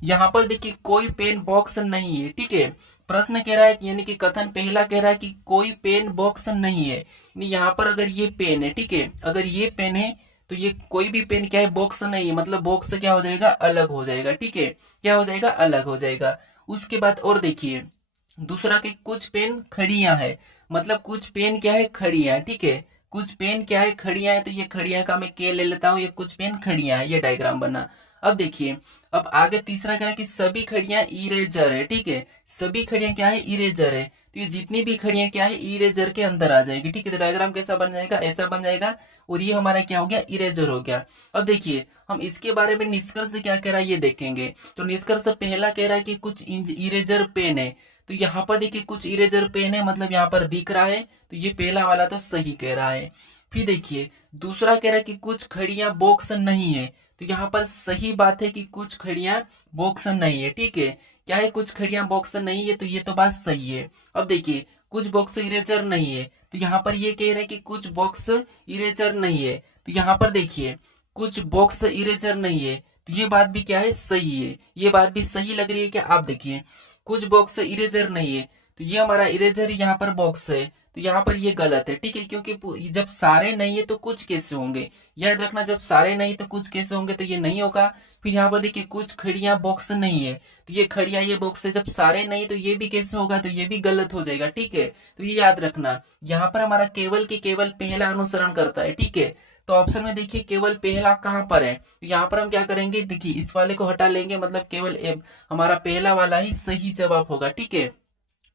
यहाँ पर देखिए कोई पेन बॉक्स नहीं है। ठीक है, प्रश्न कह रहा है यानी कि कथन पहला कह रहा है कि कोई पेन बॉक्स नहीं है। यानी यहाँ पर अगर ये पेन है, ठीक है, अगर ये पेन है तो ये कोई भी पेन क्या है, बॉक्स नहीं है, मतलब बॉक्स से क्या हो जाएगा, अलग हो जाएगा। ठीक है, क्या हो जाएगा, अलग हो जाएगा। उसके बाद और देखिए दूसरा के कुछ पेन खड़ियां है, मतलब कुछ पेन क्या है, खड़ियां। ठीक है, कुछ पेन क्या है, खड़ियां है। तो ये खड़ियां का मैं के ले लेता हूँ, ये कुछ पेन खड़ियां है, ये डायग्राम बना। अब देखिए, अब आगे तीसरा क्या है कि सभी खड़ियां इरेजर है। ठीक है, सभी खड़ियां क्या है, इरेजर है। तो ये जितनी भी खड़ियां क्या है, इरेजर के अंदर आ जाएगी। ठीक है, तो डायग्राम कैसा बन जाएगा, ऐसा बन जाएगा, और ये हमारा क्या हो गया, इरेजर हो गया। अब देखिए हम इसके बारे में निष्कर्ष क्या कह रहा है ये देखेंगे। तो निष्कर्ष पहला कह रहा है कि कुछ इरेजर पेन है। तो यहाँ पर देखिए कुछ इरेजर पेन है, मतलब यहाँ पर दिख रहा है, तो ये पहला वाला तो सही कह रहा है। फिर देखिए दूसरा कह रहा है कि कुछ खड़ियां बॉक्स नहीं है। तो यहाँ पर सही बात है कि कुछ खड़ियां बॉक्स नहीं है। ठीक है, क्या है, कुछ खड़ियां बॉक्स नहीं है, तो ये तो बात सही है। अब देखिए कुछ बॉक्स इरेजर नहीं है। तो यहाँ पर ये कह रहे हैं कि कुछ बॉक्स इरेजर नहीं है। तो यहाँ पर देखिए कुछ बॉक्स इरेजर नहीं है, तो ये बात भी क्या है, सही है। ये बात भी सही लग रही है क्या, आप देखिए कुछ बॉक्स इरेजर नहीं है, तो ये हमारा इरेजर यहाँ पर बॉक्स है, तो यहाँ पर ये गलत है। ठीक है, क्योंकि जब सारे नहीं है तो कुछ कैसे होंगे, याद रखना, जब सारे नहीं तो कुछ कैसे होंगे, तो ये नहीं होगा। फिर यहाँ पर देखिए कुछ खड़ियां बॉक्स नहीं है, तो ये खड़ियां ये बॉक्स है, जब सारे नहीं तो ये भी कैसे होगा, तो ये भी गलत हो जाएगा। ठीक है, तो ये याद रखना, यहाँ पर हमारा केवल के केवल पहला अनुसरण करता है। ठीक है, तो ऑप्शन में देखिए केवल पहला कहाँ पर है, तो यहाँ पर हम क्या करेंगे, देखिए इस वाले को हटा लेंगे, मतलब केवल हमारा पहला वाला ही सही जवाब होगा। ठीक है,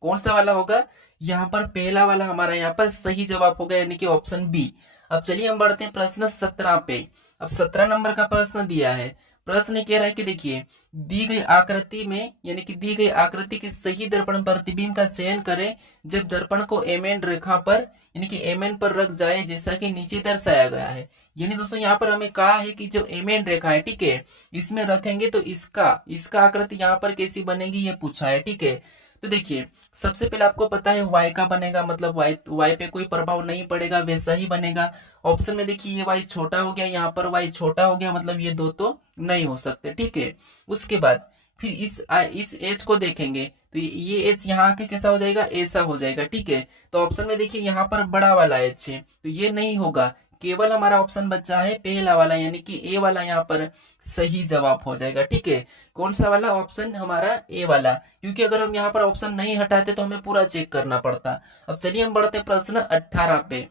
कौन सा वाला होगा, यहाँ पर पहला वाला हमारा यहाँ पर सही जवाब होगा, यानी कि ऑप्शन बी। अब चलिए हम बढ़ते हैं प्रश्न 17 पे। अब 17 नंबर का प्रश्न दिया है। प्रश्न कह रहा है कि देखिए दी गई आकृति में, यानी कि दी गई आकृति के सही दर्पण प्रतिबिंब का चयन करें जब दर्पण को एमएन रेखा पर, यानी कि एमएन पर रख जाए, जैसा कि नीचे दर्शाया गया है। यानी दोस्तों यहाँ पर हमें कहा है कि जो एमएन रेखा है, ठीक है, इसमें रखेंगे तो इसका आकृति यहाँ पर कैसी बनेगी, ये पूछा है। ठीक है, तो देखिए सबसे पहले आपको पता है y का बनेगा, मतलब y पे कोई प्रभाव नहीं पड़ेगा, वैसा ही बनेगा। ऑप्शन में देखिए ये y छोटा हो गया, यहाँ पर y छोटा हो गया, मतलब ये दो तो नहीं हो सकते। ठीक है, उसके बाद फिर इस एच को देखेंगे तो ये एच यहाँ के कैसा हो जाएगा, ऐसा हो जाएगा। ठीक है, तो ऑप्शन में देखिए यहाँ पर बड़ा वाला एच है, तो ये नहीं होगा, केवल हमारा ऑप्शन बचा है पहला वाला, यानी कि ए वाला यहाँ पर सही जवाब हो जाएगा। ठीक है, कौन सा वाला, ऑप्शन हमारा ए वाला, क्योंकि अगर हम यहाँ पर ऑप्शन नहीं हटाते तो हमें पूरा चेक करना पड़ता। अब चलिए हम बढ़ते प्रश्न 18 पे।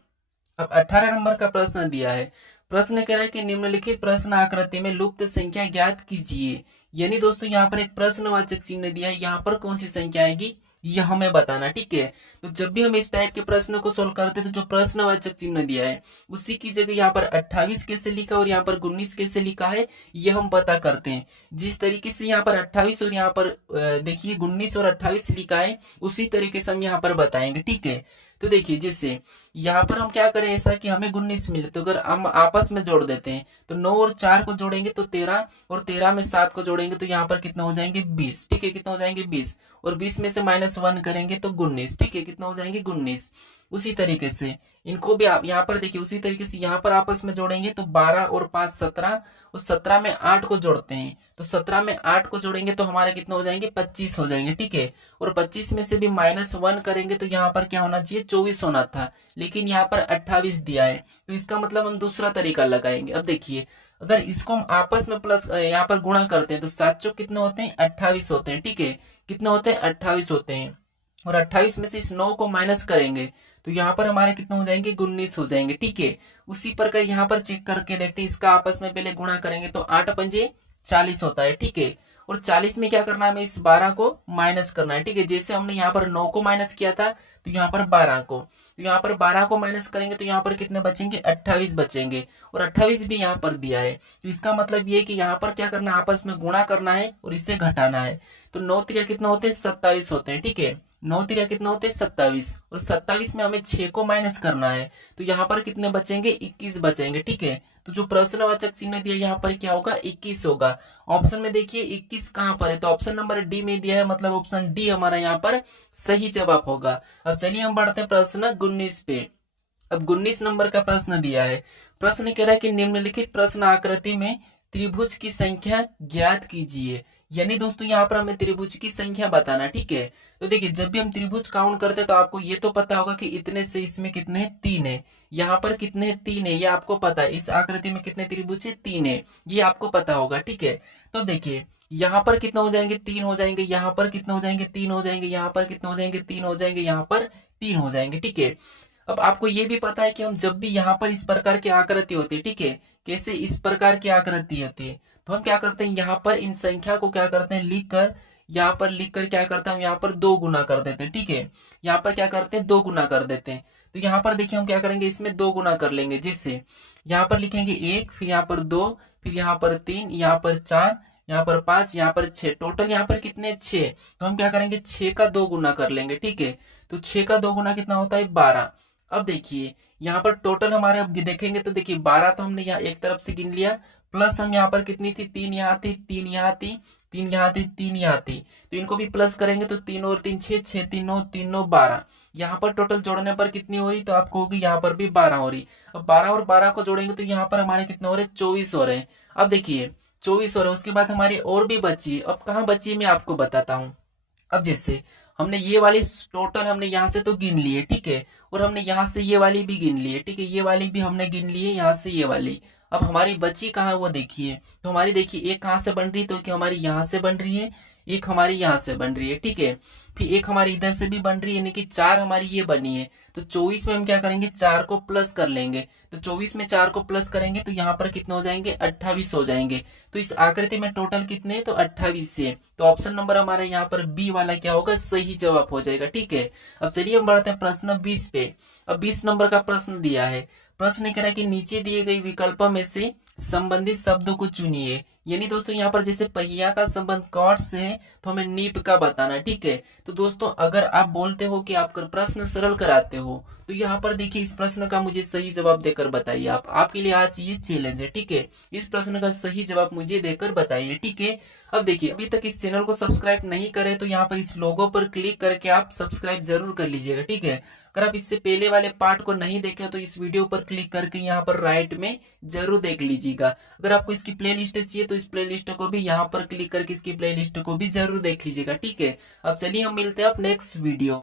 अब 18 नंबर का प्रश्न दिया है। प्रश्न कह रहा है कि निम्नलिखित प्रश्न आकृति में लुप्त संख्या ज्ञात कीजिए। यानी दोस्तों यहाँ पर एक प्रश्नवाचक चिन्ह दिया है, यहाँ पर कौन सी संख्या आएगी यह हमें बताना। ठीक है, तो जब भी हम इस टाइप के प्रश्न को सोल्व करते हैं तो जो प्रश्नवाचक चिन्ह दिया है उसी की जगह यहाँ पर 28 कैसे लिखा और यहाँ पर 19 कैसे लिखा है यह हम पता करते हैं। जिस तरीके से यहाँ पर 28 और यहाँ पर देखिए 19 और 28 लिखा है, उसी तरीके से हम यहाँ पर बताएंगे। ठीक है, तो देखिए जैसे यहाँ पर हम क्या करें, ऐसा कि हमें 19 मिले, तो अगर हम आपस में जोड़ देते हैं तो 9 और 4 को जोड़ेंगे तो 13, और 13 में 7 को जोड़ेंगे तो यहाँ पर कितना हो जाएंगे 20। ठीक है, कितना हो जाएंगे 20, और 20 में से -1 करेंगे तो 19। ठीक है, कितना हो जाएंगे 19। उसी तरीके से इनको भी आप यहाँ पर देखिए, उसी तरीके से यहाँ पर आपस में जोड़ेंगे तो 12 और 5 17, और 17 में 8 को जोड़ते हैं तो 17 में 8 को जोड़ेंगे तो हमारे कितना हो जाएंगे 25 हो जाएंगे। ठीक है, और 25 में से भी -1 करेंगे तो यहाँ पर क्या होना चाहिए 24 होना था, लेकिन यहाँ पर 28 दिया है, तो इसका मतलब हम दूसरा तरीका लगाएंगे। अब देखिए अगर इसको हम आपस में प्लस यहाँ पर गुणा करते हैं तो 7 चौक कितने होते हैं 28 होते हैं। ठीक है, कितने होते हैं 28 होते हैं, और 28 में से इस 9 को माइनस करेंगे तो यहाँ पर हमारे कितने हो जाएंगे 19 हो जाएंगे। ठीक है, उसी प्रकार यहाँ पर चेक करके देखते हैं, इसका आपस में पहले गुणा करेंगे तो 8 पंजे 40 होता है। ठीक है, और 40 में क्या करना है, हमें इस 12 को माइनस करना है। ठीक है, जैसे हमने यहाँ पर 9 को माइनस किया था तो यहाँ पर 12 को, तो यहाँ पर 12 को माइनस करेंगे तो यहाँ पर कितने बचेंगे 28 बचेंगे, और 28 भी यहाँ पर दिया है। तो इसका मतलब ये कि यहाँ पर क्या करना है, आपस में गुणा करना है और इससे घटाना है। तो 9 3 कितना होते हैं 27 होते हैं। ठीक है, 9 तिरिया कितना होते हैं 27, और 27 में हमें 6 को माइनस करना है, तो यहाँ पर कितने बचेंगे 21 बचेंगे। ठीक है, तो जो प्रश्नवाचक चिन्ह दिया यहाँ पर क्या होगा 21 होगा। ऑप्शन में देखिए 21 कहाँ पर है, तो ऑप्शन नंबर डी में दिया है, मतलब ऑप्शन डी हमारा यहाँ पर सही जवाब होगा। अब चलिए हम बढ़ते हैं प्रश्न 19 पे। अब 19 नंबर का प्रश्न दिया है। प्रश्न कह रहा है कि निम्नलिखित प्रश्न आकृति में त्रिभुज की संख्या ज्ञात कीजिए। यानी दोस्तों यहाँ पर हमें त्रिभुज की संख्या बताना। ठीक है, तो देखिए जब भी हम त्रिभुज काउंट करते हैं तो आपको ये तो पता होगा कि इतने से इसमें कितने हैं 3 है, यहाँ पर कितने हैं 3 है, ये आपको पता है। इस आकृति में कितने त्रिभुज है 3 है, ये आपको पता होगा। ठीक है, तो देखिए यहाँ पर कितना हो जाएंगे 3 हो जाएंगे, यहाँ पर कितना हो जाएंगे 3 हो जाएंगे, यहाँ पर कितना हो जाएंगे 3 हो जाएंगे, यहाँ पर 3 हो जाएंगे। ठीक है, अब आपको ये भी पता है कि हम जब भी यहाँ पर इस प्रकार की आकृति होती है, ठीक है, कैसे इस प्रकार की आकृति होती है, तो हम क्या करते हैं यहाँ पर इन संख्या को क्या करते हैं लिख कर, यहाँ पर लिख कर क्या करते हैं हम यहाँ पर 2 गुना कर देते हैं। ठीक है, यहाँ पर क्या करते हैं 2 गुना कर देते हैं। तो यहाँ पर देखिए हम क्या करेंगे इसमें 2 गुना कर लेंगे, जिससे यहाँ पर लिखेंगे 1, फिर यहाँ पर 2, फिर यहाँ पर 3, यहाँ पर 4, यहाँ पर 5, यहाँ पर 6, टोटल यहाँ पर कितने 6। तो हम क्या करेंगे 6 का 2 गुना कर लेंगे। ठीक है, तो 6 का 2 गुना कितना होता है 12। अब देखिए यहाँ पर टोटल हमारे अब देखेंगे तो देखिए 12 तो हमने यहाँ एक तरफ से गिन लिया, प्लस हम यहाँ पर कितनी थी 3 यहाँ थी, 3 यहाँ थी, 3 यहाँ थी, 3 यहाँ थी, तो इनको भी प्लस करेंगे तो 3 और 3 6, 6 3 9, 3 9 12। यहाँ पर टोटल जोड़ने पर कितनी हो रही, तो आपको होगी यहाँ पर भी 12 हो रही। अब 12 और 12 को जोड़ेंगे तो यहाँ पर हमारे कितने हो रहे 24 हो रहे। अब देखिए 24 हो रहे, उसके बाद हमारी और भी बची। अब कहाँ बची मैं आपको बताता हूँ। अब जैसे हमने ये वाली टोटल हमने यहाँ से तो गिन लिए, ठीक है, और हमने यहाँ से ये वाली भी गिन लिए, ठीक है, ये वाली भी हमने गिन लिए यहाँ से ये वाली। अब हमारी बची कहाँ है वो देखिए, तो हमारी देखिए एक कहाँ से बन रही है, तो कि हमारी यहाँ से बन रही है, एक हमारी यहाँ से बन रही है। ठीक है, फिर एक हमारी इधर से भी बन रही है, यानी कि 4 हमारी ये बनी है। तो 24 में हम क्या करेंगे 4 को प्लस कर लेंगे, तो 24 में 4 को प्लस करेंगे तो यहाँ पर कितने हो जाएंगे 28 हो जाएंगे। तो इस आकृति में टोटल कितने, तो 28 से, तो ऑप्शन नंबर हमारा यहाँ पर बी वाला क्या होगा सही जवाब हो जाएगा। ठीक है, अब चलिए हम बढ़ते हैं प्रश्न 20 पे। अब 20 नंबर का प्रश्न दिया है। प्रश्न कह रहा है कि नीचे दिए गई विकल्पों में से संबंधित शब्दों को चुनिए। यानी दोस्तों यहाँ पर जैसे पहिया का संबंध कॉर्ड से है तो हमें नीब का बताना है। ठीक है, तो दोस्तों अगर आप बोलते हो कि आप प्रश्न सरल कराते हो तो यहाँ पर देखिए इस प्रश्न का मुझे सही जवाब देकर बताइए। आप आपके लिए आज ये चैलेंज है। ठीक है, इस प्रश्न का सही जवाब मुझे देकर बताइए। ठीक है, अब देखिए अभी तक इस चैनल को सब्सक्राइब नहीं करे तो यहाँ पर इस लोगो पर क्लिक करके आप सब्सक्राइब जरूर कर लीजिएगा। ठीक है, अगर आप इससे पहले वाले पार्ट को नहीं देखे तो इस वीडियो पर क्लिक करके यहाँ पर राइट में जरूर देख लीजिएगा। अगर आपको इसकी प्लेलिस्ट चाहिए तो इस प्लेलिस्ट को भी यहाँ पर क्लिक करके इसकी प्लेलिस्ट को भी जरूर देख लीजिएगा। ठीक है, अब चलिए हम मिलते हैं अब नेक्स्ट वीडियो।